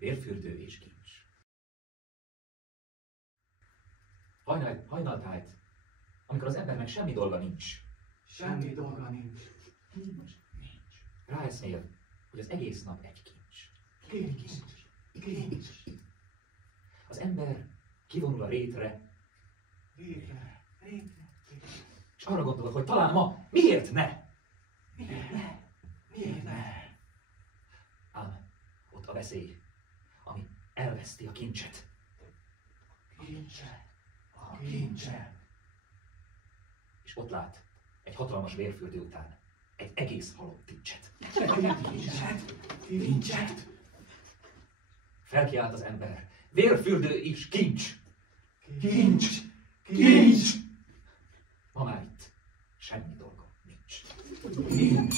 vérfürdő és kincs. Hajnaltájt, amikor az embernek semmi dolga nincs. Semmi dolga nincs. Nincs. Ráeszmél, hogy az egész nap egy kincs. Kincs. Az ember kivonul a rétre, Rétre. és arra gondol, hogy talán ma miért ne? Miért ne? Ám ott a veszély, ami elveszti a kincset. Kincse. És ott lát egy hatalmas vérfürdő után egy egész halott kincset. Kincset. Felkiált az ember, vérfürdő és kincs! Kincs. Ma már itt semmi dolga nincs. Nincs.